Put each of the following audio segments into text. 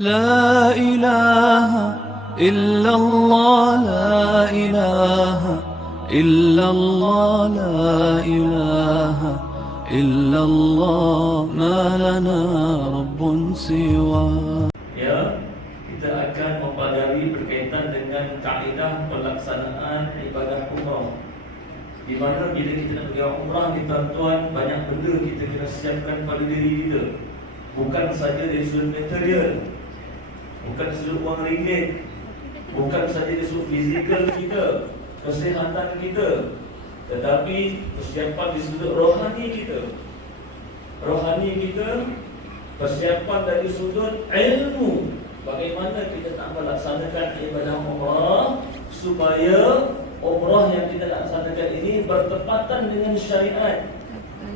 لا إله إلا الله لا إله إلا الله لا إله إلا الله ما لنا رب سوى. Ya, kita akan mempelajari berkaitan dengan kaedah pelaksanaan ibadah umrah. Di mana bila kita nak pergi umrah ni tuan-tuan, banyak benda kita kena siapkan pada diri kita. Bukan saja dari sudut material, bukan sudut wang ringgit, bukan saja dari sudut fizikal kita, kesihatan kita, tetapi persiapan di sudut rohani kita. Rohani kita, persiapan dari sudut ilmu, bagaimana kita nak melaksanakan ibadah umrah supaya umrah yang kita laksanakan ini bertepatan dengan syariat,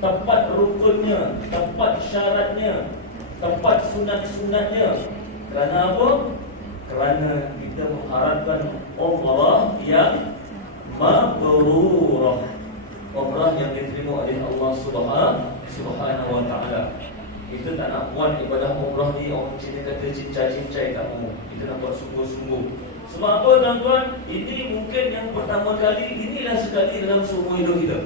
tepat rukunnya, tepat syaratnya, tepat sunat-sunatnya. Kerana apa? Kerana kita mengharapkan umrah yang mabrurah, umrah yang diterima oleh Allah Subhanahu wa ta'ala. Kita tak nak buat ibadah umrah ni orang Cina kata cincai-cincai, tak mahu. Kita nak buat sungguh-sungguh. Sebab apa tuan-tuan? Ini mungkin yang pertama kali, inilah sekali dalam seumur hidup kita.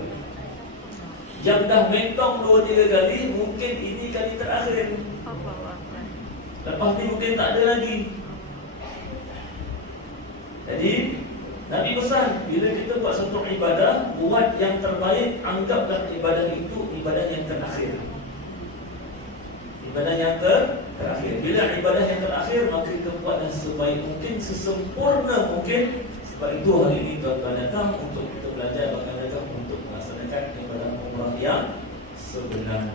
Yang dah mentong 2-3 kali, mungkin ini kali terakhir. Lepas ni mungkin tak ada lagi. Jadi Nabi pesan, bila kita buat satu ibadah, buat yang terbaik. Anggaplah ibadah itu ibadah yang terakhir. Ibadah yang terakhir. Bila ibadah yang terakhir, maka kita buatlah sebaik mungkin, sesempurna mungkin. Sebab itu hari ini tuan-tuan datang untuk kita belajar bagaimana untuk melaksanakan ibadah umrah yang sebenarnya.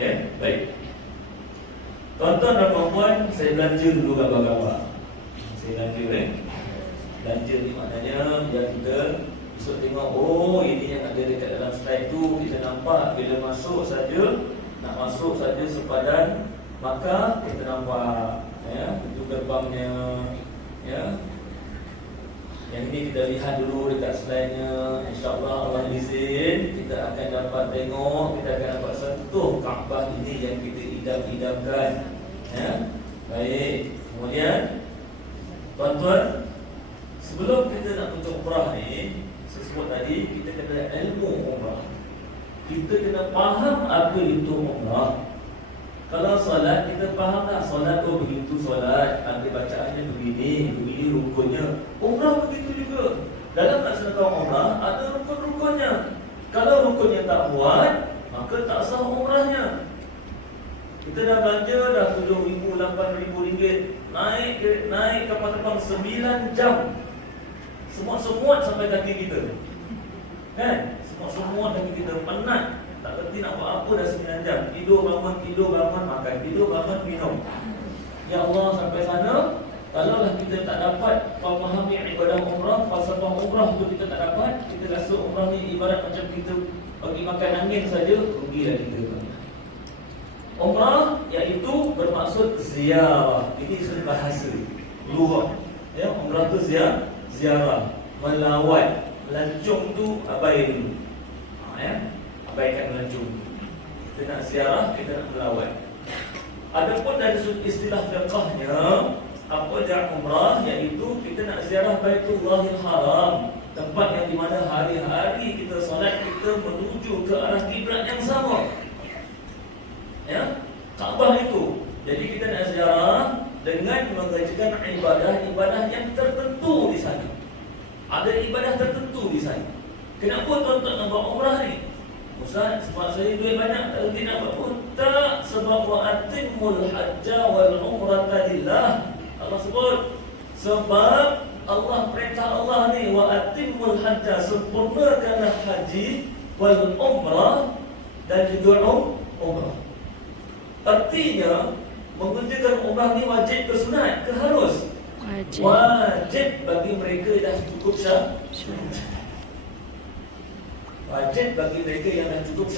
Ya, baik. Tuan-tuan dan puan-puan, saya belanja dulu gambar-gambar. Saya belanja belanja ni maknanya biar kita besok tengok, oh ini yang ada dekat dalam slide tu. Kita nampak bila masuk saja, nak masuk saja sepadan, maka kita nampak ya, itu gerbangnya ya. Yang ini kita lihat dulu dekat slide-nya. InsyaAllah Allah izin, kita akan dapat tengok, kita akan dapat sentuh Kaabah ini yang kita idam-idamkan ya. Baik, kemudian tuan-tuan, sebelum kita nak tutup umrah ni, saya sebut tadi, kita kena ilmu umrah. Kita kena faham apa itu umrah. Kalau solat, kita faham tak solat, oh begitu solat, ada bacaannya begini, begini rukunnya. Umrah begitu juga. Dalam melaksanakan umrah, ada rukun-rukunnya. Kalau rukunnya tak buat, maka tak sah umrahnya. Kita dah belanja dah 7,000, 8,000 ringgit, naik kapal terbang 9 jam. Semua sampai kaki kita. Kan? Semua kaki kita penat. Tak kerti nak buat apa dah 9 jam. Tidur bangun makan, tidur bangun minum. Ya Allah, sampai sana, kalaulah kita tak dapat memahami ibadah umrah, falsafah umrah tu kita tak dapat, kita rasa umrah ni ibarat macam kita pergi makan angin saja, rugilah kita. Umrah iaitu bermaksud ziarah. Ini sudah bahasa lughah. Ya, umrah tu ziarah, melawat. Melancong tu abai dulu. Ya, abaikan melancong. Kita nak ziarah, kita nak melawat. Adapun dari sudut istilah fiqahnya, apa dia umrah? Iaitu kita nak ziarah Baitullahil Haram, tempat yang di mana hari-hari kita solat, kita menuju ke arah kiblat yang sama. Ya, Kaabah itu. Jadi kita nak ziarah dengan mengerjakan ibadah-ibadah yang tertentu di sana. Ada ibadah tertentu di sana. Kenapa tuan-tuan nak buat umrah ni? Ustaz, sebab saya duit banyak, tak kerti nak buat pun. Tak, sebab wa'atimul hajja wal umrata lillah. Allah sebut, sebab Allah, perintah Allah ni, wa'atimul hajja, sempurnakanlah haji wal umrah, dan juga umrah. Artinya, mengerjakan umrah ni wajib ke sunat ke harus? Wajib bagi mereka yang dah cukup syarat. Wajib bagi mereka yang dah cukup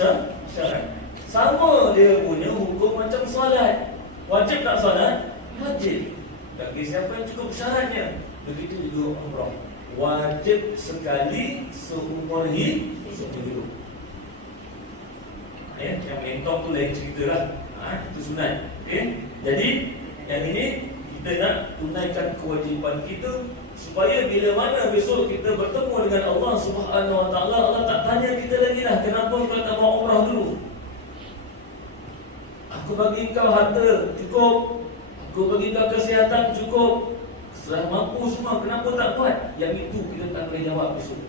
syarat. Sama dia punya hukum macam solat. Wajib tak solat? Wajib bagi siapa yang cukup syaratnya. Begitu juga umrah, wajib sekali seumur hidup. Yang mentong tu lain cerita lah. Itu sunat. Okay? Jadi Yang ini kita nak tunaikan kewajipan kita, supaya bila mana besok kita bertemu dengan Allah Subhanahu Wa Taala, Allah tak tanya kita lagi dah, kenapa kau tak mau umrah dulu? Aku bagi kau harta cukup, aku bagi kau kesihatan cukup, sudah mampu semua, kenapa tak buat? Yang itu kita tak boleh jawab besok.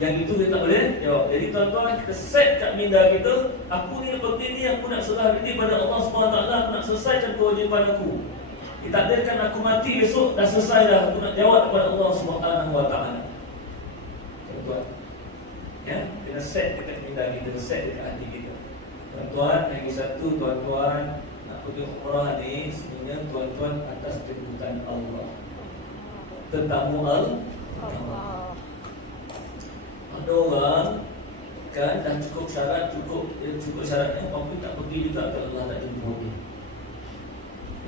Yang itu kita tak boleh jawab. Jadi tuan-tuan, kita set kat minda kita, aku ni seperti ni, aku nak serah diri pada Allah SWT, aku nak selesaikan kewajipan aku. Ditakdirkan aku mati besok, dah selesai dah, aku nak jawab kepada Allah SWT. Tuan-tuan, ya, kena set dekat minda kita, set dekat hati kita. Tuan-tuan, lagi satu, tuan-tuan nak pergi umrah ni, sebenarnya tuan-tuan atas jemputan Allah, tetamu Allah. Ada orang kan dah cukup syarat, cukup syaratnya, tapi tak pergi juga kalau Allah tak jemput dia.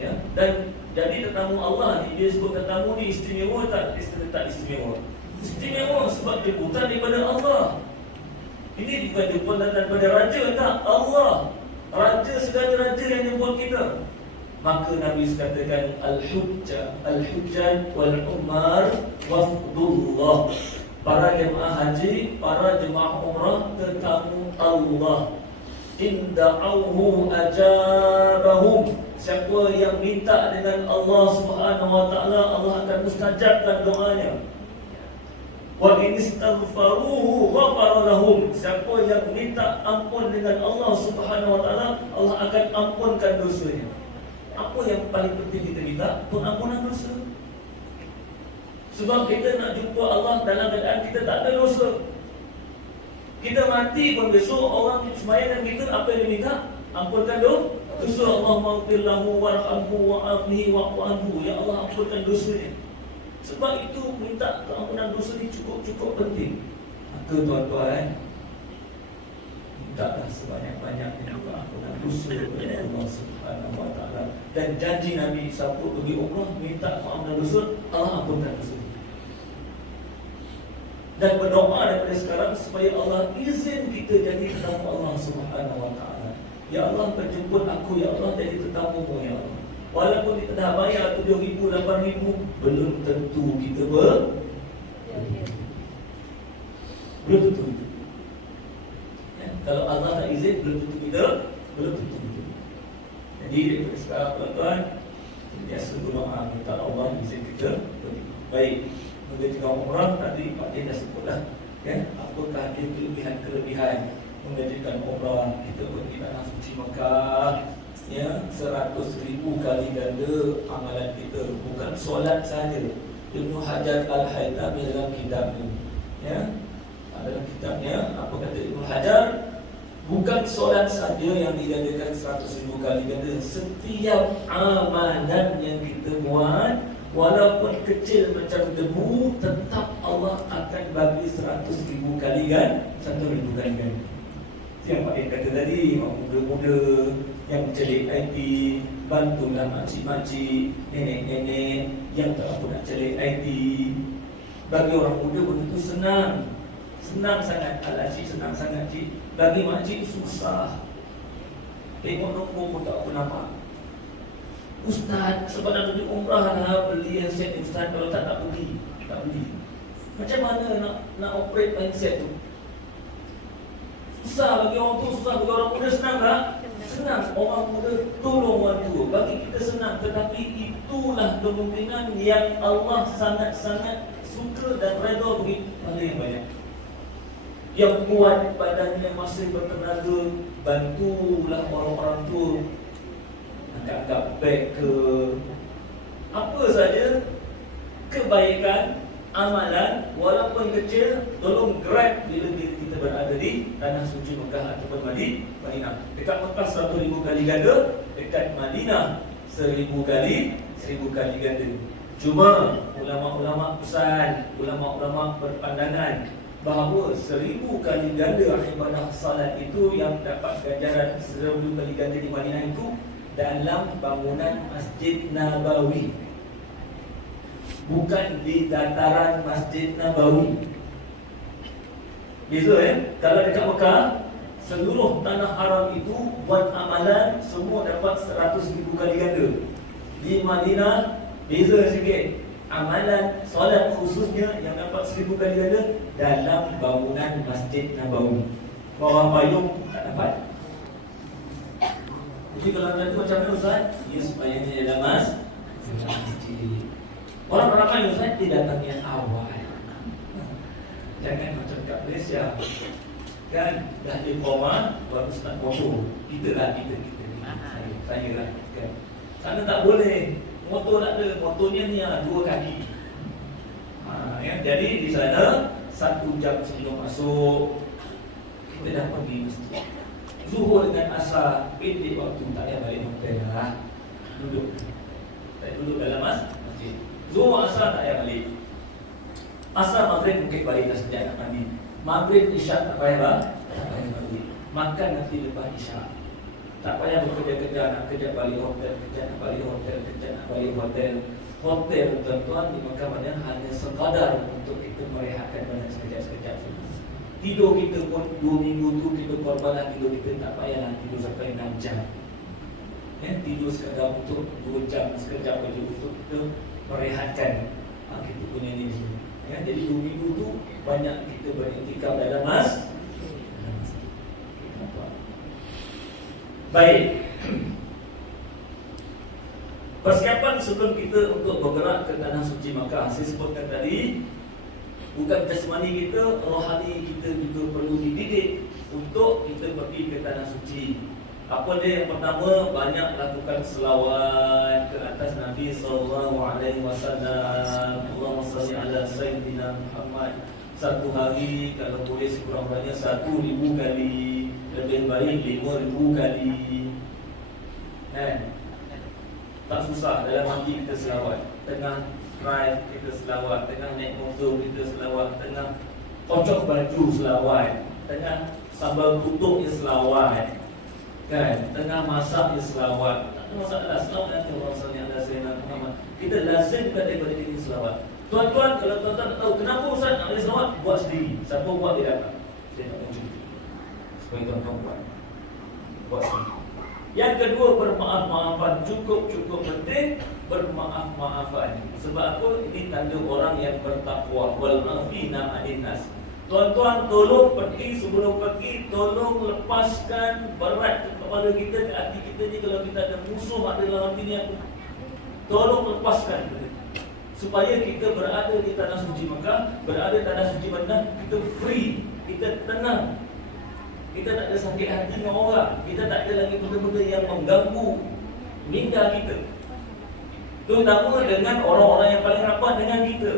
Ya, dan jadi tetamu Allah ni, dia sebut tetamu ni istimewa tak istimewa? Istimewa sebab jemputan daripada Allah. Ini bukan jemputan daripada raja, tak, Allah. Raja, segala raja yang jemput kita. Maka Nabi katakan al-hujjah wal-umar wafdullah. Para jemaah haji, para jemaah umrah, tetamu Allah. In da'auhu ajabahum. Siapa yang minta dengan Allah Subhanahu Wa Taala, Allah akan mustajabkan doanya. Wa in istaghfaruhu ghafara lahum. Siapa yang minta ampun dengan Allah Subhanahu Wa Taala, Allah akan ampunkan dosanya. Apa yang paling penting kita minta? Pengampunan dosa. Sebab kita nak jumpa Allah dalam keadaan kita tak ada dosa. Kita mati pun besok orang sembahyang kita, apa yang dia minta? Ampunkan dosa. Allahumma ighfir lahu warhamhu wa'afihi wa'fu anhu. Ya Allah, ampunkan dosanya. Sebab itu minta keampunan dosa ni cukup penting. Maka tuan-tuan, mintalah sebanyak-banyaknya keampunan dosa kepada Allah Subhanahu Wa Taala. Dan janji Nabi, siapa pergi umrah minta keampunan dosa, Allah ampunkan dosa. Dan berdoa daripada sekarang supaya Allah izin kita jadi tetamu Allah Subhanahu Wa Taala. Ya Allah, berjemput aku, ya Allah, jadi tetamu-Mu, ya Allah. Walaupun kita dah bayar 7,000, 8,000, belum tentu kita belum tentu. Ya, kalau Allah tak izin, belum tentu kita. Jadi daripada sekarang, tuan-tuan, biasa berdoa minta Allah izin kita. Baik, menjadi umrah tadi Pak Din dah sebutlah, ya, apakah dia kelebihan menjadikan umrah. Kita pergi tanah suci Mekah, ya, 100,000 kali ganda amalan kita. Bukan solat saja. Ibnu Hajar Al-Haytami dalam kitabnya, ya, dalam kitabnya apa kata Ibnu Hajar? Bukan solat saja yang digandakan 100,000 kali ganda. Setiap amalan yang kita buat, walaupun kecil macam debu, tetap Allah akan bagi 100,000 kali kan, 1,000 kali kan. Yang Pak Din kata tadi, orang muda-muda yang celik IT, bantulah makcik-makcik, nenek-nenek yang tak apa nak celik IT. Bagi orang muda pun itu senang sangat. Al-Cik senang sangat, cik. Bagi makcik susah. Tengok nombor pun tak apa nampak. Ustaz, sebab nak pergi umrah lah, beli handset ni Ustaz, kalau tak beli. Macam mana nak operate mindset tu? Susah bagi orang tu, susah bagi orang muda. Senang tak? Senang. Orang muda tolong orang tua, bagi kita senang. Tetapi itulah kemungkinan yang Allah sangat-sangat suka dan redha bagi pada yang banyak. Yang kuat badannya, masih bertenaga, bantulah orang-orang tua. Angkat beg ke apa saja, kebaikan, amalan, walaupun kecil, tolong grab bila kita berada di tanah suci Mekah ataupun Madinah. Dekat Mekah 100,000 kali ganda, dekat Madinah 1,000 kali ganda. Cuma ulama-ulama pesan, ulama-ulama berpandangan bahawa 1,000 kali ganda ibadah salat itu yang dapat ganjaran 1,000 kali ganda di Madinah itu dalam bangunan Masjid Nabawi, bukan di dataran Masjid Nabawi. Beza, kalau dekat Mekah seluruh tanah haram itu buat amalan semua dapat 100,000 kali ganda. Di Madinah beza sikit. Amalan solat khususnya yang dapat 1000 kali ganda dalam bangunan Masjid Nabawi. Bawah payung tak dapat. Jadi kalau anda tu macam mana Ustaz? Ya supaya dia dalam masjid. Orang ramai Ustaz dia datang yang awal. Jangan macam kat Malaysia. Kan dah di koma baru start motor. Kita saya lah kan. Sana tak boleh. Motor tak ada. Motornya ni yang 2 kaki. Ya, jadi di sana 1 jam sebelum masuk kita dah pergi masjid. Zuhur dengan asar pendek waktu, tak payah balik hotel lah. Duduk dalam masjid. Zuhur asar tak payah balik. Asar maghrib mungkin balik dah sejak nak mandi. Maghrib isyak tak payah balik. Makan nanti lepas isyak. Tak payah bekerja-kerja, nak kerja balik hotel, kerja nak balik hotel, kerja nak balik hotel. Hotel tuan-tuan di Mekah Madinah hanya sekadar untuk kita merehatkan badan sekejap-sekejap. Tidur kita pun 2 minggu tu kita korbanlah tidur kita, tak payahlah tidur sampai 6 jam. Tidur sekadar untuk 2 jam sekejap saja untuk kita merehatkan kita punya diri. Jadi 2 minggu tu banyak kita beriktikaf dalam masjid. Baik. Persiapan sebelum kita untuk bergerak ke tanah suci Makkah, saya sebutkan tadi, bukan jasmani kita, rohani kita juga perlu dididik untuk kita pergi ke tanah suci. Apa dia? Yang pertama, banyak lakukan selawat ke atas Nabi sallallahu alaihi wasallam. Allahumma salli ala sayyidina Muhammad. Satu hari kalau boleh sekurang-kurangnya 1,000 kali, lebih baik 5,000 kali. Tak susah dalam hati kita selawat. Tengah drive kita selawat, tengah naik motor kita selawat, tengah kocok baju selawat, tengah sambal tutuk ya selawat, kan? Tengah masak ya selawat. Tak ada masalah, selawat nanti orang sallallahu alaihi wasallam. Kita lazimkan daripada kita selawat. Tuan-tuan, kalau tuan-tuan tak tahu kenapa Ustaz nak boleh selawat, buat sendiri. Siapa buat dia datang. Saya tak tunjuk. Supaya tuan-tuan buat sendiri. Yang kedua, bermaaf-maafan. Cukup penting bermaaf-maafan. Sebab apa? Ini tanda orang yang bertakwa. Wal-afina 'anil nas. Tuan-tuan, tolong pergi, sebelum pergi, tolong lepaskan berat ke kepala kita, ke hati kita ni. Kalau kita ada musuh ada dalam hati ni, tolong lepaskan supaya kita berada di tanah suci Makkah, berada di tanah suci Madinah, kita free, kita tenang. Kita tak ada sakit hati dengan orang. Kita tak ada lagi benda-benda yang mengganggu minda kita. Terutama dengan orang-orang yang paling rapat dengan kita.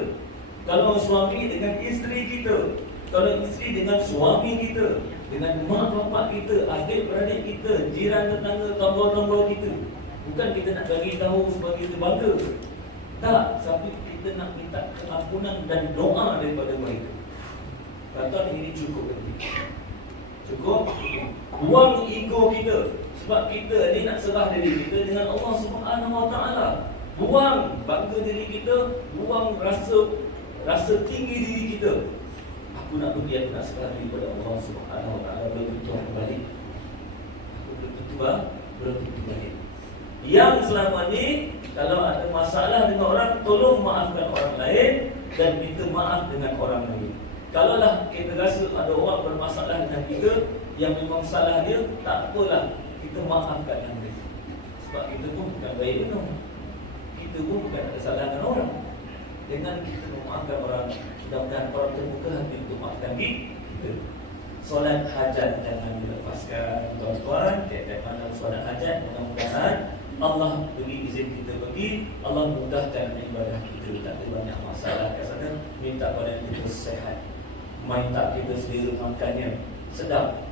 Kalau suami dengan isteri kita, kalau isteri dengan suami kita, dengan mak bapak kita, adik-beradik kita, jiran tetangga, tangga-tangga kita. Bukan kita nak bagi tahu supaya kita bangga. Tak, tapi kita nak minta keampunan dan doa daripada mereka. Kata ini cukup penting. Cukup. Buang ego kita. Sebab kita ni nak serah diri kita dengan Allah Subhanahu Wa Taala. Buang bangga diri kita, buang rasa tinggi diri kita. Aku nak pergi, aku nak serah diri kepada Allah Subhanahu Wa Taala. Belum tentu aku balik. Aku belum tentu balik. Yang selama ni kalau ada masalah dengan orang, tolong maafkan orang lain dan minta maaf dengan orang lain. Kalaulah kita rasa ada orang bermasalah dengan kita yang memang salah dia, tak apalah, kita maafkan dia. Sebab kita pun bukan baik benar. Kita pun bukan ada salah dengan orang. Dengan kita memaafkan orang, mudah-mudahan orang terbuka hati untuk maafkan kita. Solat hajat jangan dilepaskan. Tuan-tuan, tiap-tiap malam solat hajat, mudah-mudahan Allah beri izin kita pergi, Allah mudahkan ibadah kita. Tak ada banyak masalah kat sana. Minta badan kita sehat, minta kita sendiri makannya sedap.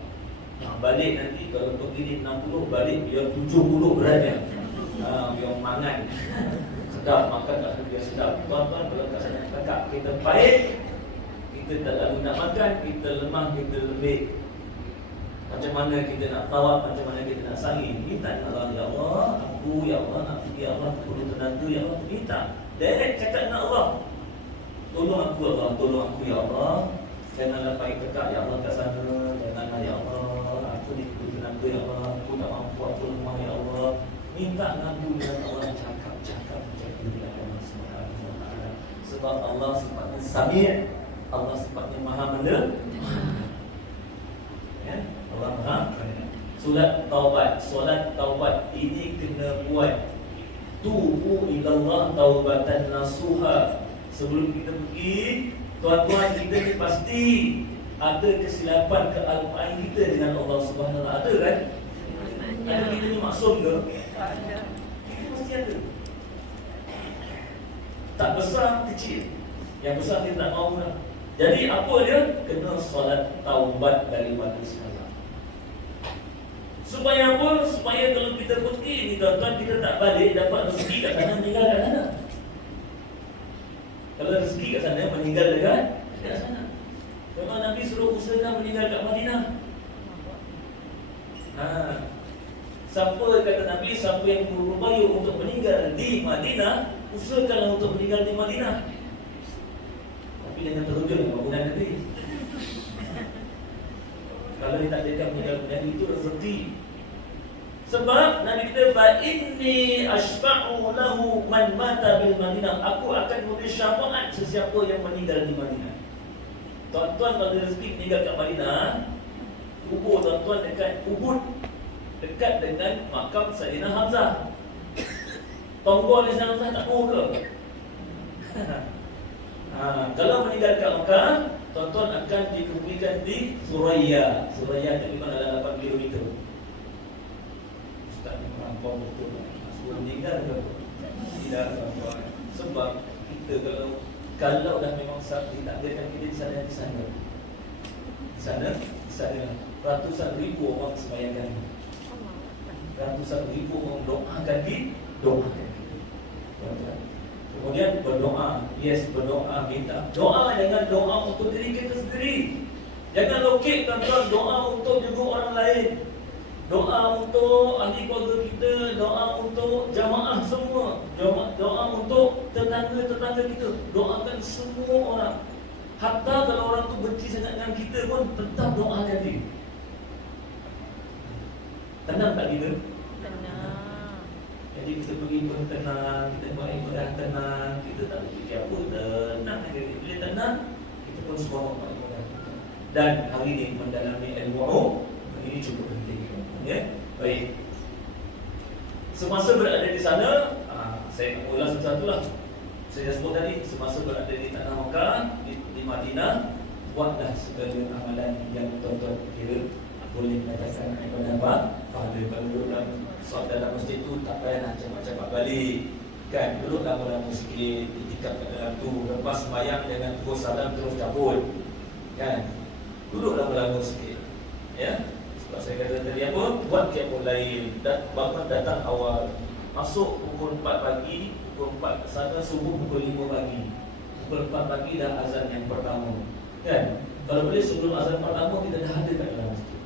Balik nanti kalau pergi ni 60, balik biar 70 beratnya. Biar mangan sedap, makan kat sana biar sedap. Tuan-tuan, kalau kat sana kakak kita baik, kita tak lalu nak makan, kita lemah, kita lebih. Macam mana kita nak tawaf, macam mana kita nak sa'i, minta Allah, ya Allah, aku ya Allah nak pergi, ya Allah perlu tenaga, ya Allah, minta direct cakap dengan Allah, tolong aku Allah, tolong aku ya Allah. Janganlah pakai tekak ya Allah kat sana, janganlah ya Allah, aku tenaga ya Allah, aku tak mampu, aku lemah ya Allah. Minta ngadu dengan Allah, cakap dengan Allah Subhanahu wa taala. Sebab Allah sifatnya Sami', Allah sifatnya Maha mendengar. Ya, Allah Maha mendengar. Solat taubat ini kena buat. Tubu ilallah taubatan nasuha. Sebelum kita pergi, tuan-tuan kita ni pasti ada kesilapan kealpaan kita dengan Allah Subhanahu wa taala. Ada kan? Ada kita ni maksum ke? Ada. Kita mesti ada. Tak besar, kecil. Yang besar kita tak mahu lah. Jadi apa dia? Kena solat taubat daripada salah. Supaya apa? Supaya kalau kita pergi ni tuan-tuan, kita tak balik dapat rezeki kat sana, meninggal kat sana. Kalau rezeki kat sana, meninggal dekat sana. Memang Nabi suruh usahakan meninggal kat Madinah. Siapa kata Nabi, siapa yang berupaya untuk meninggal di Madinah, usahakanlah untuk meninggal di Madinah. Tapi jangan terujung bangunan Nabi. Kalau ditakdirkan meninggal Nabi itu rezeki. Sebab Nabi kata, fa inni ashfa'u lahu man mata bil Madinah. Aku akan memberi syafaat sesiapa yang meninggal di Madinah. Tuan-tuan kalau rezeki meninggal kat Madinah, kubur tuan-tuan dekat Uhud, dekat dengan makam Sayyidina Hamzah. Tonggol Sayyidina Hamzah tak mahu ke? Kalau meninggal kat Mekah, tuan-tuan akan dikuburkan di Suraya. Suraya itu memang dalam 8 km. Ustaz ni merampau betul. Suruh meninggal ke? Tidak, tuan-tuan. Sebab kita kalau dah memang ditakdirkan kita di sana, di sana ratusan ribu orang sembahyangkan, ratusan ribu orang doakan kita. Kemudian berdoa, berdoa, minta doa. Jangan doa untuk diri kita sendiri. Jangan lokek tuan-tuan, doa untuk juga orang lain. Doa untuk ahli keluarga kita, doa untuk jamaah semua, doa untuk tetangga-tetangga kita. Doakan semua orang. Hatta kalau orang tu benci sangat dengan kita pun, tetap doakan dia. Tenang tak kita? Tenang. Jadi kita pergi pun tenang, kita buat ibadah tenang, kita tak fikir apa, tenang saja. Bila tenang, kita pun semua buat ibadah. Dan hari ini mendalami ilmu ini cukup penting. Ya, baik. Semasa berada di sana, saya ulas satu-satu lah. Saya sebut tadi, semasa berada di tanah Mekah, di Madinah, buatlah segala amalan yang tuan-tuan kira boleh mengatakan ibadah apa? Pahala duduk dalam masjid tu, tak payah nak cepat-cepat balik. Kan, duduk lama-lama sikit, itikaf kat dalam tu. Lepas sembahyang jangan terus salam terus cabut. Kan, duduk lama-lama sikit. Ya. Sebab saya kata tadi apa? Buat qiyamul lail, bangun datang awal. Masuk pukul 4 pagi, pukul 4 sana subuh pukul 5 pagi. Pukul 4 pagi dah azan yang pertama. Kan? Kalau boleh sebelum azan pertama kita dah ada kat dalam masjid.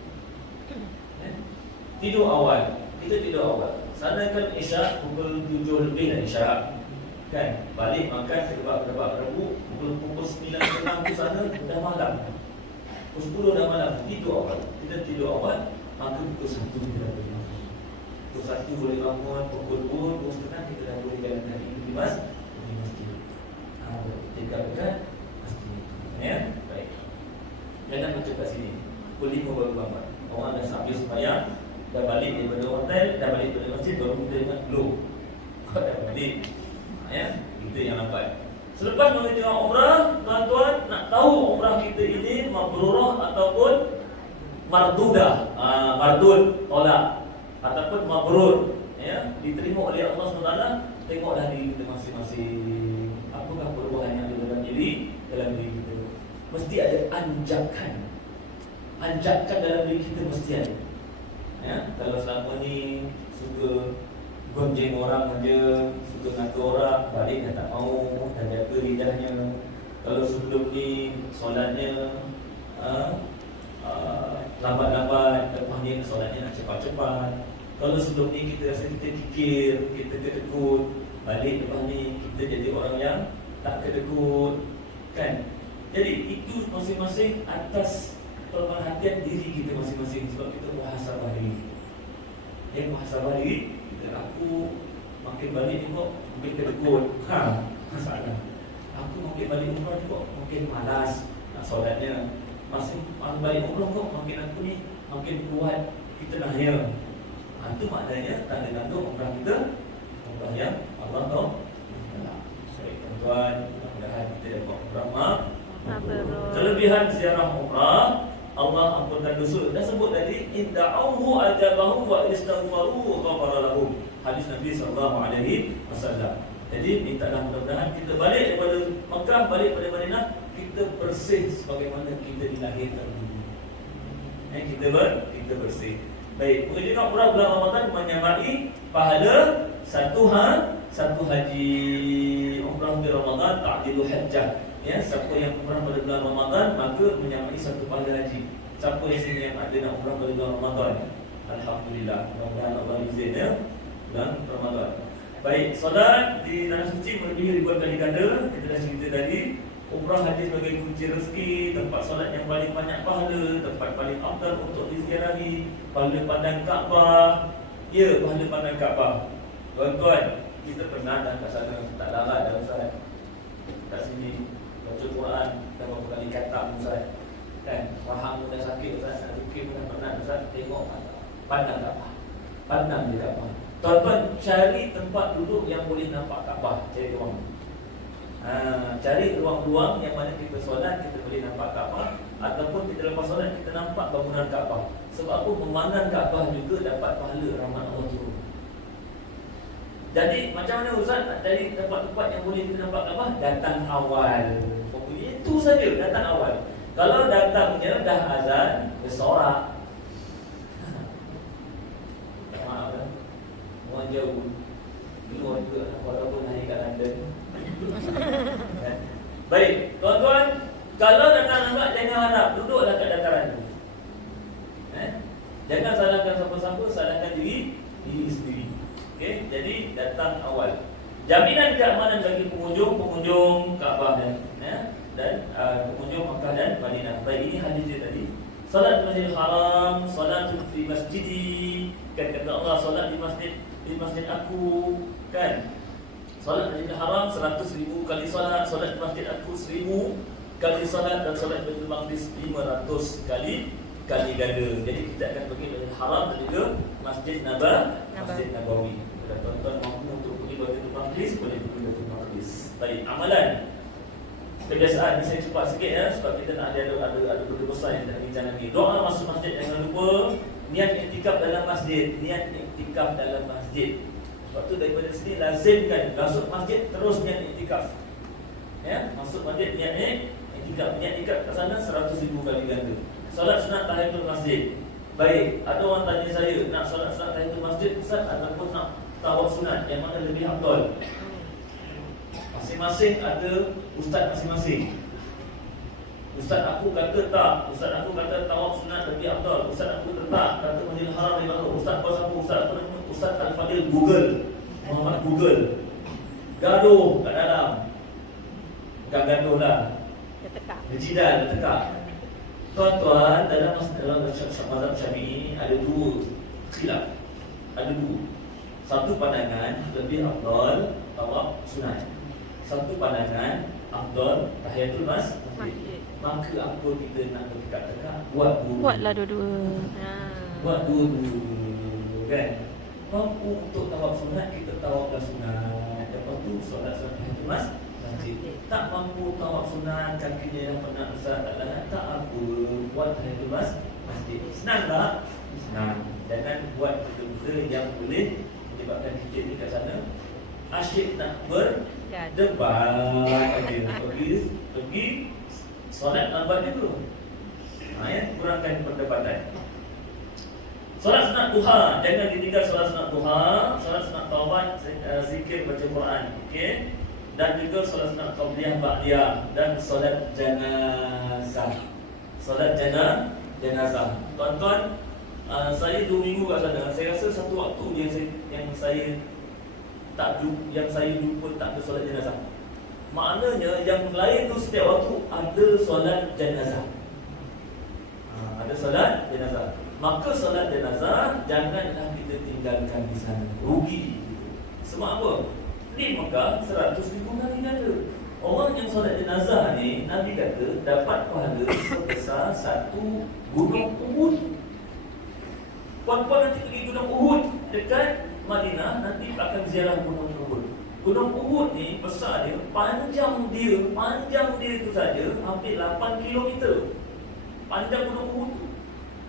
Tidur awal. Kita tidur awal. Sana kan isyak pukul 7 lebih dah isyak. Kan? Balik makan kedebak-kedebak rebuk, pukul 9.30 tu sana dah malam. Pukul 10 dah malam, tidur awal. Kita tidur awal, maka pukul 1 kita dah boleh bangun. Pukul 1 boleh bangun, pukul 2, 2.30 kita dah boleh jalan kaki di masjid. Dekat masjid. Ya, baik. Jangan macam kat sini. Pukul 5 baru bangun. Orang dah habis sembahyang, dah balik daripada hotel, dah balik daripada masjid, baru kita ingat, loh, kau dah balik. Ya, itu yang lambat. Selepas mengerjakan umrah, tuan-tuan nak tahu umrah kita ini mabrurah ataupun mardudah, mardud, tolak, ataupun mabrur, ya, diterima oleh Allah SWT. Tengoklah diri kita masing-masing. Apakah perubahan yang ada dalam diri kita? Mesti ada anjakan dalam diri kita mesti ada. Ya, kalau selama ni suka gonjeng orang aja, suka ngata orang, balik dah tak mau, dah jaga lidahnya. Kalau sebelum ni solatnya lambat-lambat, lepas ni solatnya nak cepat-cepat. Kalau sebelum ni kita rasa kita kikir, kita kedekut, balik lepas ni kita jadi orang yang tak kedekut. Kan? Jadi itu masing-masing atas pemerhatian diri kita masing-masing. Sebab kita muhasabah diri. Muhasabah diri, kita aku makin balik ni kok mungkin tergut. Masalah. Aku makin balik umrah ni kok mungkin malas nak solatnya. Masih balik umrah kok makin aku ni makin kuat kita nahya. Itu maknanya tanda-tanda umrah kita umrah yang Allah tahu. Baik tuan-tuan, mudah-mudahan kita dapat umrah. Kelebihan ziarah umrah, Allah ampunkan dosa. Dah sebut tadi, inda'auhu ajabahu wa istaghfaruhu ghafara lahum. Hadis Nabi SAW. Jadi mintalah mudah-mudahan kita balik daripada Mekah, balik pada Madinah, kita bersih sebagaimana kita dilahirkan dulu. Kita bersih. Baik, menunjukkan umrah bulan Ramadan menyamai pahala satu haji. Umrah di Ramadan ta'dilu hajjah. Ya, siapa yang umrah pada bulan Ramadan maka menyamai satu pahala haji. Siapa di sini yang ada nak umrah pada bulan Ramadan? Alhamdulillah. Mudah-mudahan Allah izin ya bulan Ramadan. Baik, solat di tanah suci melebihi ribuan kali ganda. Kita dah cerita tadi. Umrah haji sebagai kunci rezeki, tempat solat yang paling banyak pahala, tempat paling afdal untuk diziarahi, pahala pandang Kaabah. Ya, pahala pandang Kaabah. Tuan-tuan, kita pernah dah kat sana, tak larat dah Ustaz. Kat sini baca Quran dah berapa kali khatam Ustaz. Kan, rahang dah sakit Ustaz, nak fikir pun dah pernah Ustaz, tengok pandang Kaabah. Pandang di Kaabah. Tuan-tuan, cari tempat duduk yang boleh nampak Kaabah, cari ruang. Cari ruang-ruang yang mana kita solat, kita boleh nampak Kaabah, ataupun kita lepas solat kita nampak bangunan Kaabah. Sebab apa? Memandang Kaabah juga dapat pahala rahmat Allah turun. Jadi macam mana Ustaz nak cari tempat-tempat yang boleh kita nampak Kaabah? Datang awal. Itu saja, datang awal. Kalau datangnya dah azan, bersorak. Maaf lah, orang jauh keluar juga walaupun hanya kat London. Baik, tuan-tuan, kalau datang lambat jangan harap, duduklah kat dataran tu. Jangan salahkan siapa-siapa, salahkan diri sendiri. Okey, jadi datang awal. Jaminan keamanan bagi pengunjung Kaabah dan pengunjung Makkah dan Madinah. Baik, ini hadis dia tadi. Salat di Masjidil Haram, salatul fi masjidi. Kan kata Allah, salat di masjid aku, kan? Salat di Masjidil Haram 100,000 kali salat, salat di masjid aku 1,000 kali salat, dan salat di Baitul Maqdis 500 kali ganda. Jadi kita akan pergi Masjidil Haram dan juga Masjid Nabawi. Kalau tuan-tuan mampu untuk pergi Baitul Maqdis, boleh pergi Baitul Maqdis. Baik, amalan kebiasaan ni saya cepat sikit ya, sebab kita nak ada benda besar yang nak bincang lagi. Doa masuk masjid, jangan lupa niat iktikaf dalam masjid. Sebab tu daripada sini lazimkan masuk masjid terus niat iktikaf. Ya, masuk masjid niat iktikaf. Niat iktikaf kat sana 100,000 kali ganda. Solat sunat tahiyatul masjid. Baik, ada orang tanya saya, nak solat sunat tahiyatul masjid Ustaz ataupun nak tawaf sunat, yang mana lebih afdal? Masing-masing ada ustaz masing-masing. Ustaz aku kata tak, ustaz aku kata tawaf sunat lebih afdal, ustaz aku kata Masjidil Haram lebih afdal. Ustaz kau siapa? Ustaz Al-Fadil Muhammad Google. Gaduh kat dalam. Bukan gaduh lah, berjidal, bertekak. Tuan-tuan, dalam mazhab Syafi'i ada dua khilaf. Ada dua. Satu pandangan lebih afdal tawaf sunat. Satu pandangan afdal tahiyatul masjid. Maka apa kita nak bertekak-tekak? Buatlah dua-dua. Buat dua-dua, kan? Mampu untuk tawaf sunat, kita tawaflah sunat. Lepas tu solat tahiyatul masjid. Tak mampu tawaf sunat, kakinya yang pernah besar tak larat, tak apa, buat tahiyatul masjid. Senang tak? Senang. Jangan buat benda-benda yang boleh menyebabkan kita ni kat sana asyik nak berdebat aja. Pergi solat lambat dulu. Kurangkan perdebatan. Solat sunat duha, jangan ditinggal solat sunat duha. Solat sunat taubat, zikir, baca Quran, okey? Dan juga solat sunat qabliyah, ba'diyah, dan solat jenazah. Solat jenazah. Tuan-tuan, saya 2 minggu kat sana. Saya rasa satu waktu yang saya jumpa tak ada solat jenazah. Maknanya yang lain tu setiap waktu ada solat jenazah. solat jenazah. Maka solat jenazah janganlah kita tinggalkan di sana. Rugi. Sebab apa? Di Mekah 100,000 kali ada. Orang yang solat jenazah ni, Nabi kata dapat pahala sebesar satu gunung Uhud. Puan-puan nanti pergi gunung Uhud dekat Madinah, nanti akan ziarah gunung Uhud. Gunung Uhud ni besar dia, panjang dia itu saja hampir 8 km. Panjang gunung Uhud tu.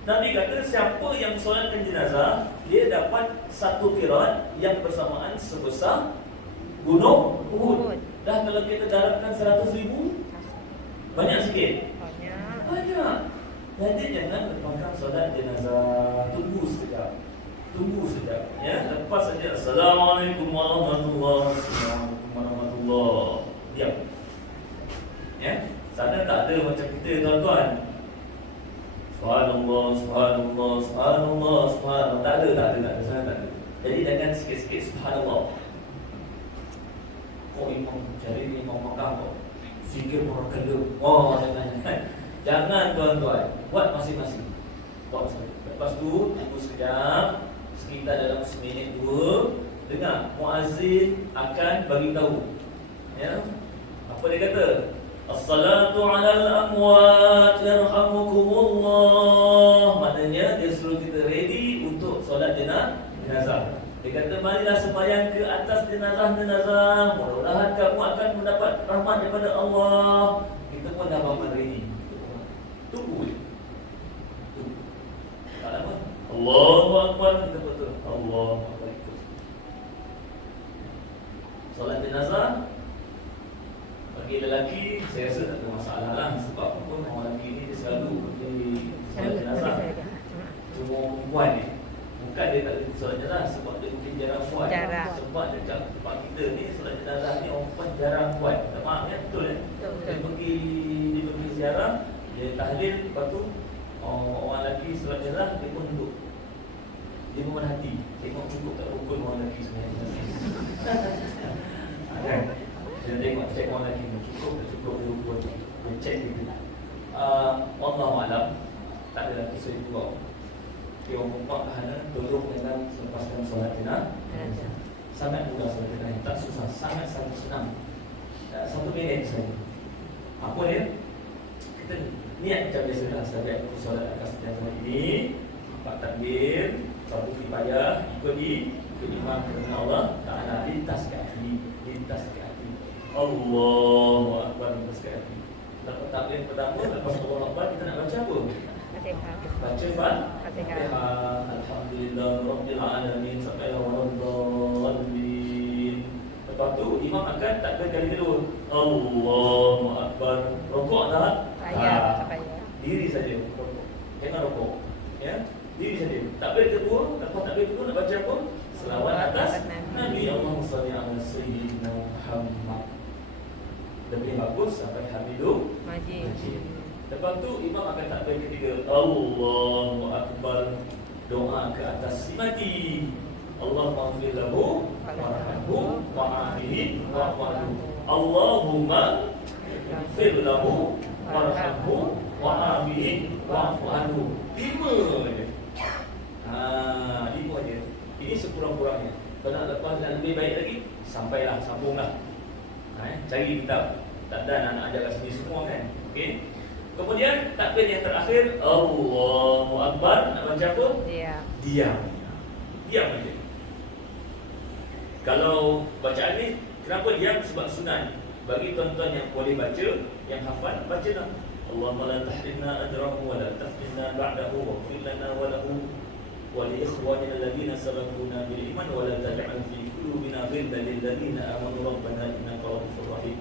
Nabi kata siapa yang solatkan jenazah, dia dapat satu qirat yang bersamaan sebesar gunung Uhud. Dah kalau kita darabkan 100,000, banyak sikit? Banyak. Jadi jangan lepaskan solat jenazah. Tunggu sekejap. Ya, lepas saja. Assalamualaikum warahmatullahi wabarakatuh. Diam. Ya, sana tak ada macam kita tuan-tuan. Subhanallah, subhanallah, subhanallah, subhanallah. Tak ada. Sana tak ada. Jadi jangan sikit-sikit subhanallah. Oh, imam cari imam Makkah kok. Zikir murakalub. Oh, jangan tuan-tuan. Buat masing-masing. Lepas tu tunggu sekejap, sekitar dalam seminit dua, dengar muazzin akan bagi tahu. Ya. Apa dia kata? As-salatu 'alal amwat yarhamukumullah. Maknanya dia suruh kita ready untuk solat jenazah. Dia kata marilah sembahyang ke atas jenazah-jenazah. Mudah-mudahan kamu akan mendapat rahmat daripada Allah. Kita pun dah bangun ready. Tunggu. Tak lama. Allahu Akbar, kita betul. Allahu Akbar. Solat jenazah bagi lelaki saya rasa tak ada masalah lah. Sebab pun orang lelaki ni dia selalu pergi solat jenazah. Cuma perempuan ni bukan dia tak boleh solat jenazah, sebab dia mungkin jarang buat. Sebab dekat tempat kita ni solat jenazah ni orang perempuan jarang buat. Tak maaf ya, betul ya? Dia pergi ziarah, dia tahlil, lepas tu orang lelaki solat jenazah, dia pun duduk. Dia memerhati, tengok cukup tak rukun orang lelaki sebenarnya. Kan? Dia tengok, cek orang lelaki cukup tak cukup rukun. Dia cek gitu. Wallahualam, tak ada lelaki solat juga. Dia orang perempuan kerana tolong dalam lepaskan solat jenazah. Sangat mudah solat jenazah, tak susah, sangat senang. 1 minit saja. Apa dia? Kita niat macam biasa lah. Sebagai aku solat atas jenazah ini, 4 takbir, 1 kifayah, ikut imam kerana Allah Ta'ala lintas ke hati. Allahu Akbar, lintas ke hati. Lepas takbir pertama, lepas Allah Akbar, kita nak baca apa? Baca Fatihah. Alhamdulillah Rabbil Alamin sampai waladhdallin. Lepas tu imam akan takbir kali kedua. Allahu Akbar. Rokok tak? Tak. Diri saja rokok. Jangan rokok. Ya. Diri saja. Takbir kedua, lepas takbir kedua nak baca apa? Selawat atas Nabi. Allahumma shalli ala sayyidina Muhammad. Lebih bagus sampai Hamidul Majid. Lepas tu imam akan takbir ketiga. Allahu Akbar. Doa ke atas si mati. Allahumma ighfir lahu warhamhu wa'afihi wa'fu. Allahumma ighfir lahu warhamhu wa'afihi wa'fu anhu. 5 je. 5 je. Ini sekurang-kurangnya. Kalau nak lepas dan lebih baik lagi, sampailah, sambunglah. Cari kitab. Tak ada nak ajar kat sini semua kan. Okey. Kemudian takbir yang terakhir, Allahu Akbar, nak baca apa? Diam aja. Kalau bacaan ni, kenapa diam? Sebab sunat. Bagi tuan-tuan yang boleh baca, yang hafal, bacalah. Allahumma la tahrimna ajrahu wa la taftinna ba'dahu waghfir lana wa lahu wa li ikhwanina alladhina sabaquna bil iman wa la taj'al fi qulubina ghillan lil ladzina amanu rabbana innaka ra'ufur rahim.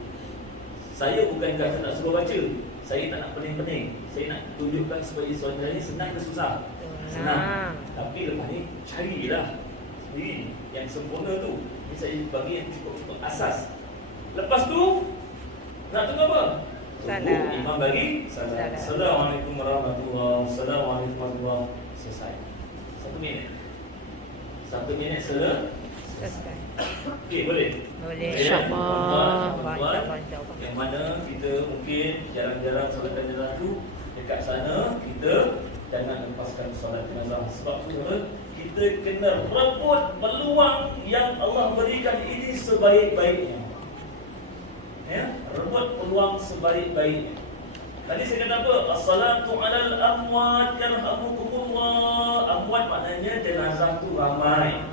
Saya bukan kata nak suruh baca. Saya tak nak pening-pening. Saya nak tunjukkan supaya soalan ni senang ke susah? Senang. Tapi lepas ni carilah sendiri yang sempurna tu. Ini saya bagi yang cukup-cukup asas. Lepas tu nak tunggu apa? Tunggu imam bagi salam. Assalamualaikum warahmatullahi wabarakatuh. Selesai. 1 minit. 1 minit selesai. Okey, boleh? InsyaAllah. Yang mana kita mungkin jarang-jarang solat jenazah tu, dekat sana kita jangan lepaskan solat jenazah. Sebab itu kita kena rebut peluang yang Allah berikan ini sebaik-baiknya. Ya, rebut peluang sebaik-baiknya. Tadi saya kata apa? As-salatu 'alal amwat yarhamukumullah. Amwat maknanya jenazah tu ramai.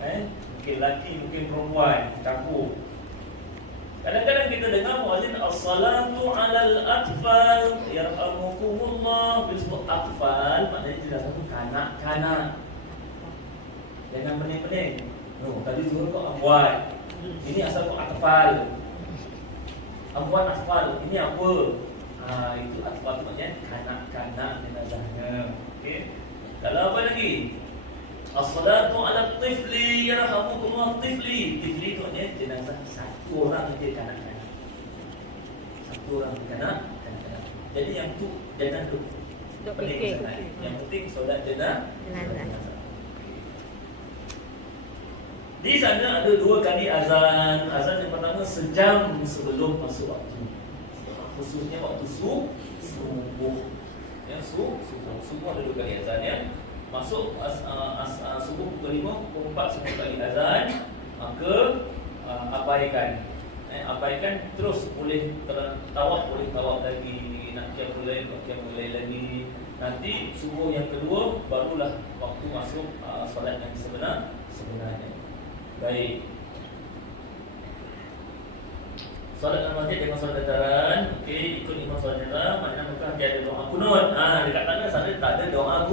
Mungkin lelaki, mungkin perempuan, campur. Kadang-kadang kita dengar muazzin as-salatu 'alal atfal yarhamukumullah. Bila sebut atfal maknanya jenazah tu kanak-kanak. Jangan pening-pening. Tadi zuhur kau amwat. Ini asal kau atfal. Amwat atfal. Ini apa? Itu atfal tu maknanya kanak-kanak jenazahnya. Okey. Kalau apa lagi? As-salatu 'ala tifli yarhamukumullah. Tifli tu maknanya jenazah satu orang je kanak-kanak. Satu orang kanak-kanak. Jadi yang tu jangan duk pening sangat. Yang penting solat jenazah. Di sana ada 2 kali azan. Azan yang pertama sejam sebelum masuk waktu. Khususnya waktu subuh. Ya, subuh ada 2 kali azan ya. Masuk subuh pukul 5, pukul 4 10 kali azan. Maka abaikan terus boleh tawaf lagi, nak qiyamul lail lagi. Nanti subuh yang kedua barulah waktu masuk solat yang sebenarnya. Baik. Solat al-Masjid dengan solat dataran. Okey, ikut imam solat dataran. Maknanya bukan ada doa kunut. Dekat tanda sana tak ada doa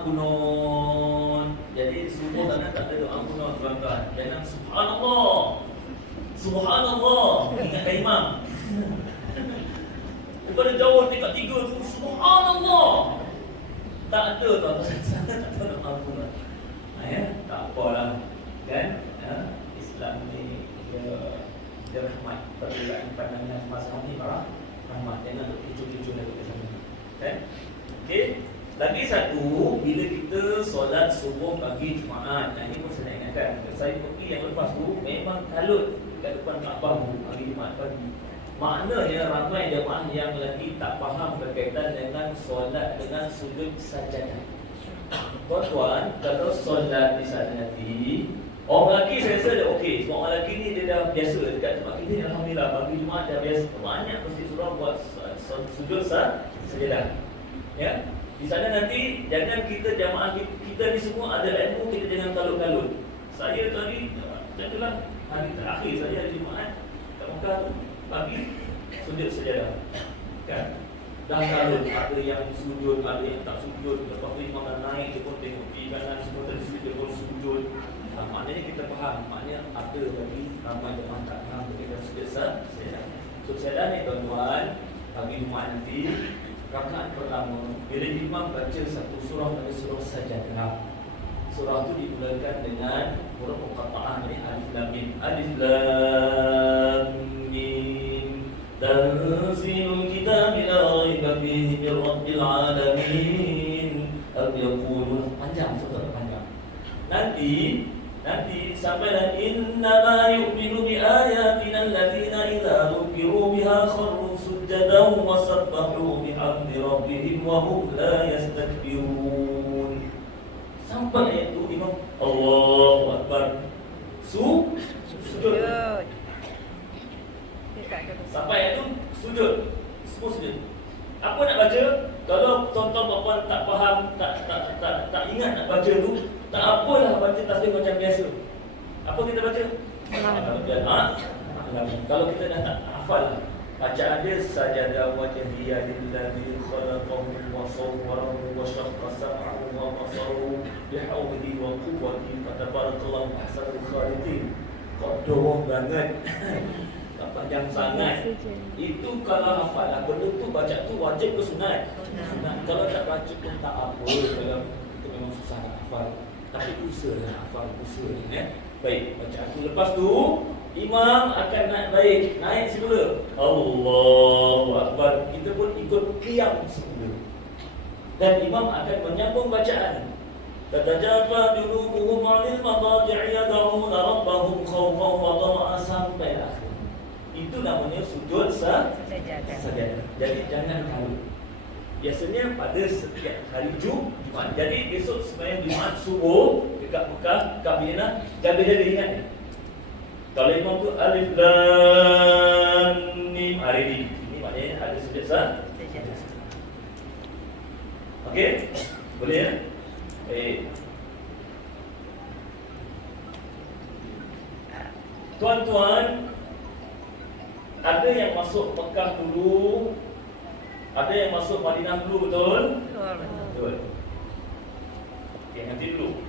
kunut. Jadi subuh sana tak ada doa kunut, tuan-tuan. Jangan subhanallah. Ingatkan imam. Daripada jauh tingkat 3 tu subhanallah. Tak ada, tuan-tuan. Sana tak ada doa kunut. Tak apalah. Kan? Islam ni dia rahmat. Perbezaan pandangan mazhab ni rahmat. Jangan untuk cucu-cucu lagi ke sana. Kan? Okey. Lagi satu, bila kita solat subuh pagi Jumaat. Ini pun saya nak ingatkan. Saya pergi yang lepas tu memang kalut dekat depan Kaabah hari Jumaat pagi. Maknanya ramai jemaah yang lagi tak faham berkaitan dengan solat dengan sujud sajadah. Tuan-tuan, kalau solat di sana nanti, orang lelaki saya rasa dia okey. Sebab orang lelaki ni dia dah biasa dekat tempat kita ni, alhamdulillah pagi Jumaat dah biasa. Banyak mesti surah buat sujud sajadah. Ya. Di sana nanti jangan kita jemaah kita ni semua ada ilmu, kita jangan kalut-kalut. Saya tadi itulah hari terakhir saya hari Jumaat kat Mekah tu pagi sujud sajadah. Kan? Dah kalut, ada yang sujud, ada yang tak sujud. Lepas tu imam dah naik, dia pun tengok kiri kanan, semua tadi sujud, dia pun sujud. Maknanya kita faham, maknanya ada lagi ramai jemaah tak faham berkaitan sujud sajadah. Sujud sajadah ni tuan-tuan, pagi Jumaat nanti, rakaat pertama, bila imam baca satu surah dari surah sajadah. Surah tu dimulakan dengan huruf muqatta'ah ni alif lam mim. Alif lam mim. Tanzilul kitabi la raiba fihi min rabbil alamin. Al-yaqulu panjang, surah panjang. Nanti sampailah innama yu'minu bi ayatina alladziina idza dzukiru biha kharru sujadan wa sabbahu bihamdi rabbihim wa hum la yastakbirun. Sampai ayat tu imam Allahu Akbar. Sujud. Sampai ayat tu sujud. Semua sujud. Apa nak baca? Kalau tuan-tuan puan tak faham, tak ingat nak baca tu, tak apalah baca tasbih macam biasa. Apa kita baca? Kalau kita dah tak hafal, bacaan dia sajadah wajhiyya lillazi khalaqahu wa sawwarahu wa shaqqa sam'ahu wa basaruhu bihawlihi wa quwwatihi fatabarakallahu ahsanul khaliqin. Kok dorong banget. Tak panjang sangat. Itu kalau hafal lah. Benda tu baca tu wajib ke sunat? Sunat. Kalau tak baca pun tak apa. Kalau kita memang susah nak hafal. Tapi usaha nak hafal. Baik, bacaan tu. Lepas tu imam akan naik semula. Allahu Akbar. Kita pun ikut qiyam semula. Dan imam akan menyambung bacaan. Tatajafa junubuhum 'anil madaji'i yad'una rabbahum khawfan wa tama'an sampai akhir. Itu namanya sujud sajadah. Jadi jangan kalut. biasanya pada setiap hari Jumaat. Jadi besok sembahyang Jumaat subuh dekat Mekah, dekat Madinah, jaga-jaga ingat ni. Kalau imam tu alif lam mim hari ni. Ini maknanya ada sujud sah. Okey? Boleh ya? Tuan-tuan, ada yang masuk Mekah dulu, ada yang masuk Madinah dulu, betul? Betul. Okey, nanti dulu.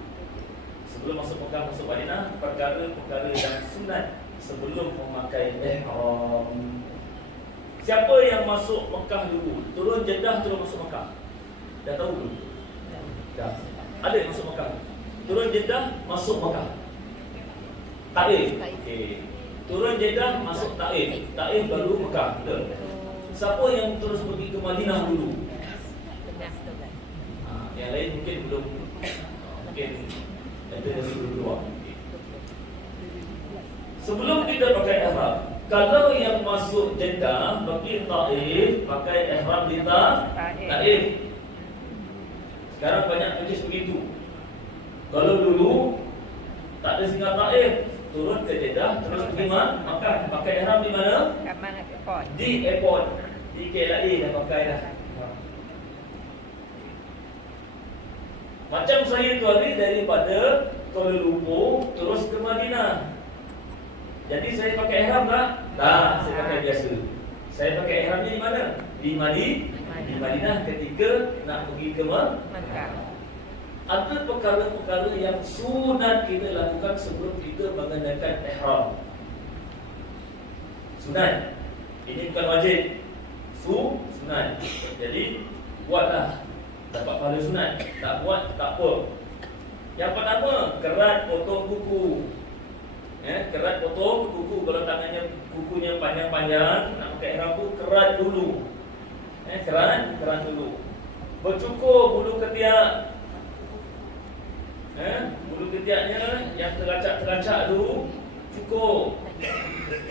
Sebelum masuk Mekah, masuk Madinah, perkara-perkara dan sunat sebelum memakai ihram. Siapa yang masuk Mekah dulu? Turun Jeddah terus masuk Mekah. Dah tahu dulu? Dah. Ada yang masuk Mekah. Turun Jeddah masuk Mekah. Taif. Okey. Turun Jeddah masuk Taif. Taif baru Mekah. Betul. Siapa yang terus pergi ke Madinah dulu? Yang lain mungkin belum. Mungkin ada yang sudah keluar. Sebelum kita pakai ihram, kalau yang masuk Jeddah pergi Taif, pakai ihram di Taif. Sekarang banyak majlis begitu. Kalau dulu tak ada singgah Taif, turun ke Jeddah terus pergi Makkah, pakai ihram di mana? Di airport. Di KLIA dah pakai dah. Macam saya tu hari daripada Kuala Lumpur terus ke Madinah. Jadi saya pakai ihram tak? Tak, saya pakai biasa. Saya pakai ihram ni di mana? Di Madinah ketika nak pergi ke Makkah. Ada perkara-perkara yang sunat kita lakukan sebelum kita mengenakan ihram. Sunat. Ini bukan wajib. Sunat. Jadi buatlah, dapat pahala sunat. Tak buat tak apa. Yang pertama, kerat potong kuku. Kerat potong kuku. Kalau tangannya kukunya panjang-panjang, nak pakai ihram tu kerat dulu. Kerat dulu. Bercukur bulu ketiak. Bulu ketiaknya yang teracak-teracak dulu, cukur.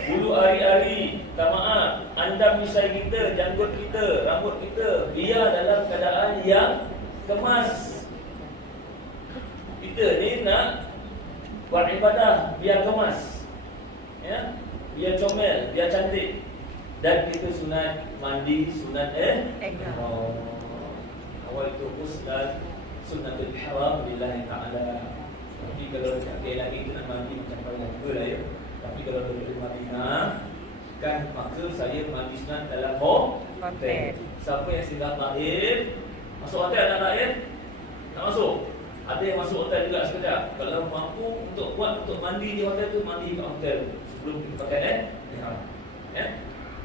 Bulu ari-ari, tak maaf, andam misai kita, janggut kita, rambut kita, biar dalam keadaan yang kemas. Kita ni nak buat ibadah, biar kemas, biar comel, biar cantik. Dan kita sunat mandi, sunat awal itu uslan sunnatul ihram lillahi ta'ala. Tapi kalau sekali lagi kita nak mandi macam payah juga lah ya. Tapi kalau dari Madinah kan, maka saya mandi sunat dalam hotel. Siapa yang singgah Taif, masuk hotel tak Taif? Tak masuk. Ada yang masuk hotel juga sekejap. Kalau mampu untuk mandi di hotel tu, mandi kat hotel sebelum kita pakai ihram.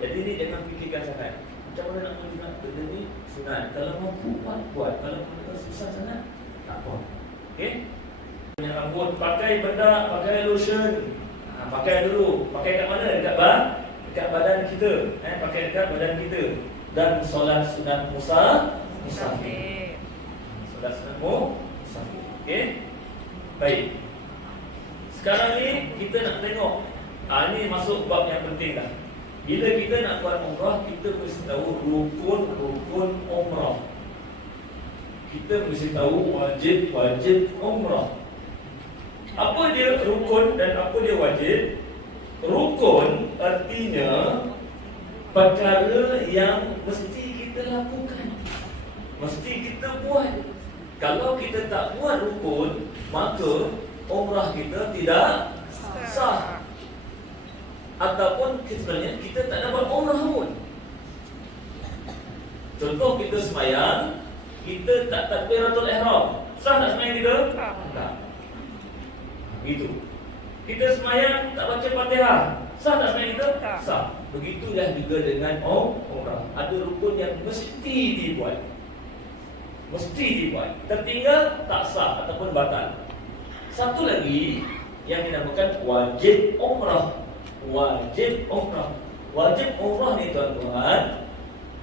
Jadi ni jangan fikirkan sangat. Macam mana nak mandi sunat? Benda ni sunat. Kalau mampu buat. Kalau susah sangat, tak apa. Okey? Punya rambut, pakai bedak, pakai lotion. Pakai dulu. Pakai kat mana? Dekat badan kita. Pakai dekat badan kita. Dan solat sunat musafir. Solat sunat musafir. Okey? Baik. Sekarang ni kita nak tengok. Ini masuk bab yang penting dah. Bila kita nak buat umrah, kita mesti tahu rukun umrah. Kita mesti tahu wajib umrah. Apa dia rukun dan apa dia wajib? Rukun artinya perkara yang mesti kita lakukan, mesti kita buat. Kalau kita tak buat rukun, maka umrah kita tidak sah. Ataupun sebenarnya kita tak dapat umrah pun. Contoh kita sembahyang, kita tak takbiratul ihram. Sah tak sembahyang kita? Tak. Begitu. Kita sembahyang tak baca Fatihah. Sah tak sembahyang kita? Sah. Begitulah juga dengan umrah. Ada rukun yang mesti dibuat. Tertinggal tak sah ataupun batal. Satu lagi yang dinamakan wajib umrah. Wajib umrah ni tuan-tuan,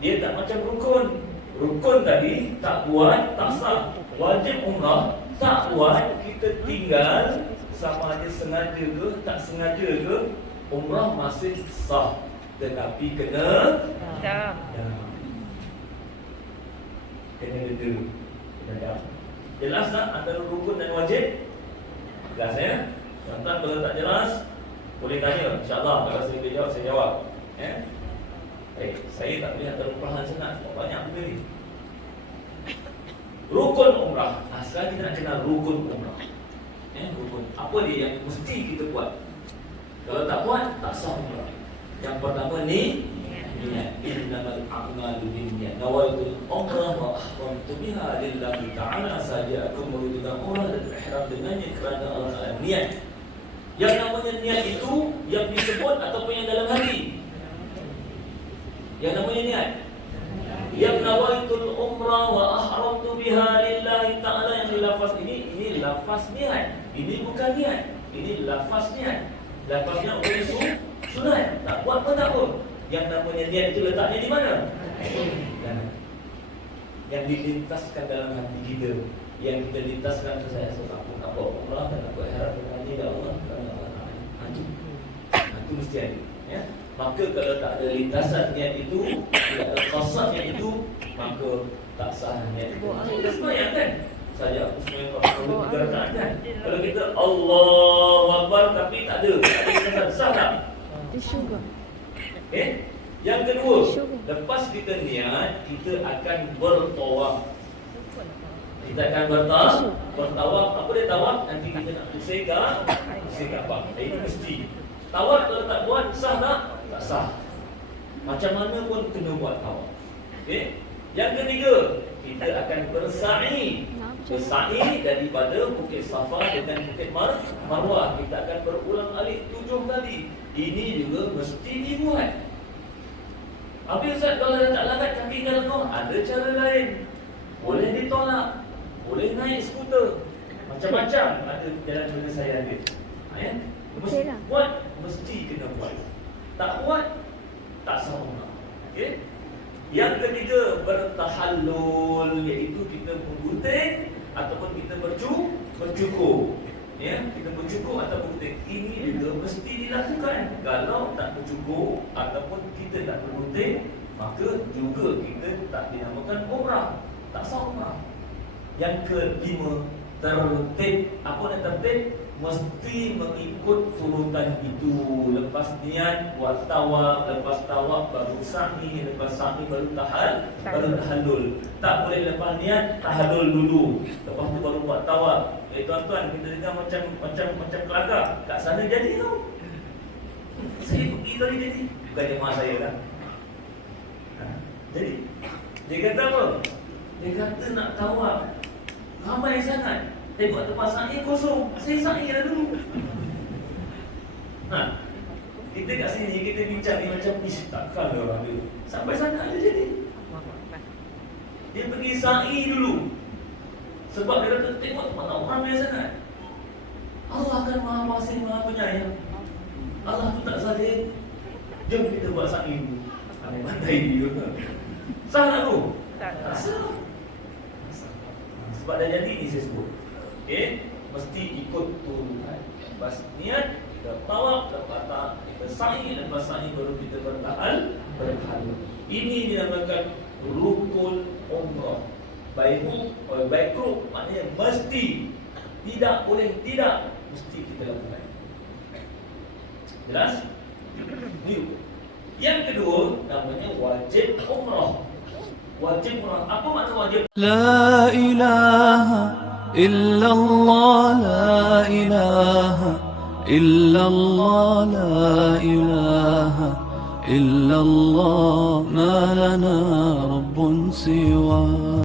dia tak macam rukun. Rukun tadi tak buat tak sah. Wajib umrah tak buat, kita tinggal, sama ada sengaja ke tak sengaja ke, umrah masih sah, tetapi kena kena denda. Dendam. Jelas tak antara rukun dan wajib? Jelas ya? Tuan-tuan kalau tak jelas, boleh tanya. InsyaAllah kalau saya boleh jawab, saya jawab. Ya? Baik, saya tak boleh antara umrah dan sunat. Banyak benda ni. Rukun umrah. Sekarang kita nak kenal rukun umrah. Rukun. Apa dia yang mesti kita buat? Kalau tak buat, tak sah umrah. Yang pertama ni niat. Innamal a'malu binniyat. Nawaitul umrah wa ahramtu biha lillahi ta'ala. Saja aku mewujudkan umrah dan ihram dengannya kerana Allah Ta'ala. Niat. Yang namanya niat itu yang disebut ataupun yang dalam hati. Yang namanya niat. Yang nawaitul umrah wa ahramtu biha lillahi ta'ala, yang lafaz ini lafaz niat. Ini bukan niat. Ini lafaz niat. Lafaznya untuk sunat. Tak buat pun tak pun. Yang namanya niat itu letaknya di mana? Yang dilintaskan dalam hati kita. Yang kita lintaskan ke saya apa umrah dan aku harap dengan ini Allah kerana Allah. Itu mesti ada. Ya. Maka kalau tak ada lintasan niat itu, tidak ada qasad niat itu, maka tak sah niat itu. Kita semayang kan? Saja aku semayang kalau bergerak kan? Kalau kita Allahu Akbar tapi tak ada lintasan, sah tak? Yang kedua, lepas kita niat, kita akan bertawaf. Kita akan bertawaf. Apa dia tawaf? Nanti kita nak pusing Kaabah. Ini mesti. Tawaf kalau tak buat, sah tak? Tak sah. Macam mana pun kena buat tawaf. Yang ketiga, kita akan bersa'i. Bersa'i daripada Bukit Safa dengan Bukit Marwah. Kita akan berulang alik 7 kali. Ini juga mesti dibuat. Habis Ustaz, kalau dah tak larat kaki dalam tu, ada cara lain. Boleh ditolak, boleh naik skuter. Macam-macam ada jalan penyelesaian dia. Mesti buat, mesti kena buat. Tak buat, tak sah umrah. Yang ketiga, bertahallul, iaitu kita menggunting ataupun kita bercukur. Kita bercukur atau gunting. Ini juga mesti dilakukan. Kalau tak bercukur ataupun kita tak bergunting, maka juga kita tak dinamakan umrah. Tak sah umrah. Yang kelima, tertib. Apa yang tertib? Mesti mengikut surutan itu. Lepas niat buat tawaf, lepas tawaf baru sa'i, lepas sa'i baru tahallul. Tak boleh lepas niat tahallul dulu, lepas tu baru buat tawaf. Tuan-tuan, kita dengar macam kelakar. Kat sana jadi tau. Saya pergi tadi jadi. Bukan jemaah saya lah. Jadi dia kata apa? Dia kata nak tawaf ramai sangat. Tengok tempat sa'i kosong. Saya sa'i dah dulu. Kita kat sini, kita bincang ni macam takkan orang dia. Sampai sana ada jadi. Dia pergi sa'i dulu. Sebab dia kata, tengok tempat ramai sangat. Allah akan maha pasir, maha penyayang. Allah tu tak zalim. Jom kita buat sa'i dulu. Pandai-pandai dia. Sah tak tu? Tak sah. Sebab dah jadi ni saya sebut. Mesti ikut turunan. Lepas niat, kita tawaf, lepas kita sa'i, lepas sa'i baru kita bertahallul. Ini dinamakan rukun umrah. Baikru maknanya mesti. Tidak boleh tidak, mesti kita lakukan. Jelas? Yang kedua namanya wajib umrah. Wajib umrah. Apa makna wajib? La ilaha illallah, la ilaha illallah, la ilaha illallah, ma lana rabbun siwa.